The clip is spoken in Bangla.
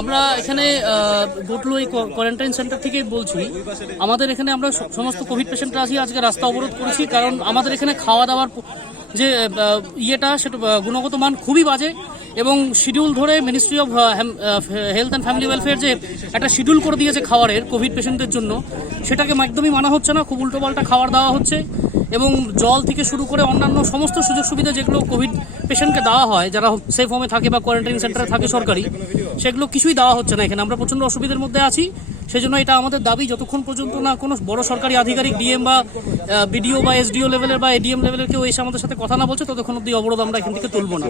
আমরা এখানে গোটলো এই কোয়ারেন্টাইন সেন্টার থেকে বলছি। আমাদের এখানে আমরা সমস্ত কোভিড পেশেন্টরা আছি, আজকে রাস্তা অবরোধ করেছি কারণ আমাদের এখানে খাওয়া দাওয়ার যে সেটা গুণগত মান খুবই বাজে এবং শিডিউল ধরে ministry of health and family welfare যে একটা শিডিউল করে দিয়েছে খাবারের কোভিড পেশেন্টদের জন্য, সেটাকে একদমই মানা হচ্ছে না। খুব উল্টোপাল্টা খাবার দেওয়া হচ্ছে এবং জল থেকে শুরু করে অন্যান্য সমস্ত সুযোগ সুবিধা যেগুলো কোভিড পেশেন্টকে দেওয়া হয় যারা সেফ হোমে থাকে বা কোয়ারেন্টাইন সেন্টারে থাকে সরকারি, সেগুলো কিছুই দেওয়া হচ্ছে না এখানে। আমরা প্রচণ্ড অসুবিধার মধ্যে আছি। সেই জন্য এটা আমাদের দাবি, যতক্ষণ পর্যন্ত না কোনো বড় সরকারি আধিকারিক ডিএম বা বিডিও বা এসডিও লেভেলের বা এডিএম লেভেলের কেউ এসে আমাদের সাথে কথা না বলছে, ততক্ষণ অব্দি অবরোধ আমরা এখান থেকে তুলব না।